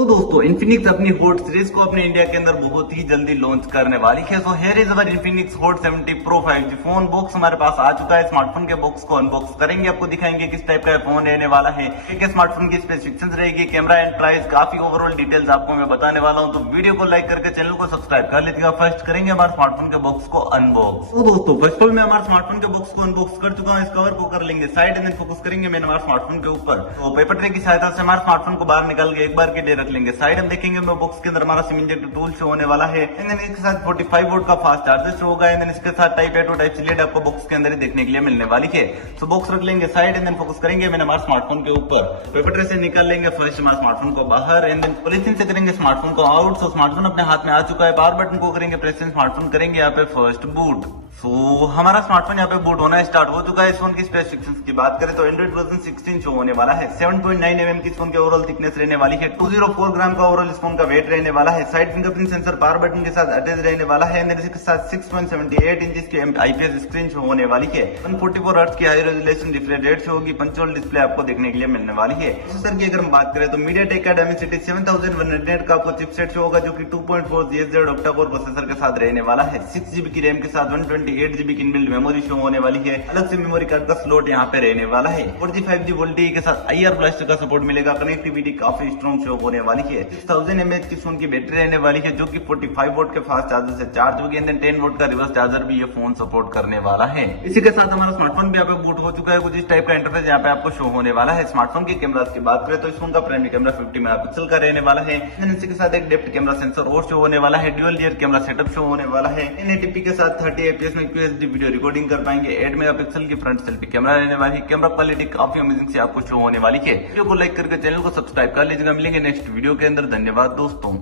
तो दोस्तों इन्फिनिक्स अपनी हॉट सीरीज को अपने इंडिया के अंदर बहुत ही जल्दी लॉन्च करने वाली है। So here is our Infinix hot 70 pro 5G phone box हमारे पास आ चुका है। स्मार्टफोन के बॉक्स को अनबॉक्स करेंगे, आपको दिखाएंगे किस टाइप का फोन रहने वाला है, क्या स्मार्टफोन की स्पेसिफिकेशंस रहेगी, कैमरा एंड प्राइस, काफी ओवरऑल डिटेल्स आपको मैं बताने वाला हूं। तो वीडियो को लाइक करके चैनल को सब्सक्राइब कर लीजिएगा। फर्स्ट करेंगे हमारे स्मार्टफोन के बॉक्स को अनबॉक्स। तो दोस्तों फर्स्ट ऑफ ऑल मैं हमारे स्मार्टफोन के बॉक्स को अनबॉक्स कर चुका हूँ। इस कवर को कर लेंगे साइड एंड फोकस करेंगे मैंने हमारे स्मार्टफोन के ऊपर। तो पेपर ट्रे की सहायता से हमारे स्मार्टफोन को बाहर निकाल के एक बार के लिए रख लेंगे साइड। हम देखेंगे बॉक्स के अंदर हमारा सिम इंजेक्टर टूल शो होने वाला है। इसके साथ 45 वोल्ट का फास्ट चार्जर शो होगा। इसके साथ type A to type C lead आपको बॉक्स के अंदर ही देखने के लिए मिलने वाली है। तो बॉक्स रख लेंगे साइड एंड देन फोकस करेंगे मैंने हमारे स्मार्टफोन के ऊपर। पेपर ट्रे से निकाल लेंगे फर्स्ट हमारे स्मार्टफोन को बाहर एंड देन पॉलिथीन से करेंगे स्मार्टफोन को आउट। तो स्मार्टफोन अपने हाथ में आ चुका है। पावर बटन को करेंगे प्रेस, स्मार्टफोन करेंगे यहाँ पे फर्स्ट बूट। तो हमारा स्मार्टफोन यहाँ पे बूट होना स्टार्ट हो चुका है। इस फोन की स्पेसिफिकेशंस की बात करें तो एंड्रॉइड वर्जन 16 शो होने वाला है। 7.9 mm की इस फोन की ओवरऑल थिकनेस रहने वाली है। 204 ग्राम का ओवरऑल इस फोन का वेट रहने वाला है। Side fingerprint sensor power button के साथ अटैच रहने वाला है। इसके साथ 6.78 इंच की IPS स्क्रीन शो होने वाली है। 144 हर्ट्ज की high resolution refresh rate show होगी। पंचोल डिस्प्ले आपको देखने के लिए मिलने वाली है। प्रोसेसर की अगर हम बात करें तो MediaTek का Dimensity 7100 का आपको चिपसेट शो होगा जो कि 2.4 GHz ऑक्टा कोर प्रोसेसर के साथ रहने वाला है। 6GB की रैम के साथ 128GB की इनबिल्ट मेमोरी शो होने वाली है। अलग से मेमोरी कार्ड का स्लॉट यहाँ पे रहने वाला है। 4G 5G वोल्टेज के साथ IR प्लस का सपोर्ट मिलेगा। कनेक्टिविटी काफी स्ट्रॉन्ग शो होने वाली है। 6000 mAh की फोन की बैटरी रहने वाली है जो कि 45 वोल्ट के फास्ट चार्जर से चार्ज होगी। 10 वोल्ट का रिवर्स चार्जर भी ये फोन सपोर्ट करने वाला है। इसी के साथ हमारा स्मार्टफोन भी यहाँ पे बूट हो चुका है। कुछ इस टाइप का इंटरफेस यहाँ पे आपको शो होने वाला है। स्मार्टफोन की कैमरा की बात करें तो इस फोन का प्राइमरी कैमरा 50 मेगापिक्सल का रहने वाला है। इसी के साथ एक डेप्थ कैमरा सेंसर और शो होने वाला है। Dual layer camera setup show होने वाला है। 1080p के साथ 30 fps में QHD वीडियो रिकॉर्डिंग कर पाएंगे। 8 मेगापिक्सल की फ्रंट सेल्फी कैमरा रहने वाली है। कैमरा क्वालिटी काफी अमेजिंग से आपको शो होने वाली है। वीडियो को लाइक करके चैनल को सब्सक्राइब कर लीजिएगा। मिलेंगे नेक्स्ट वीडियो के अंदर। धन्यवाद दोस्तों।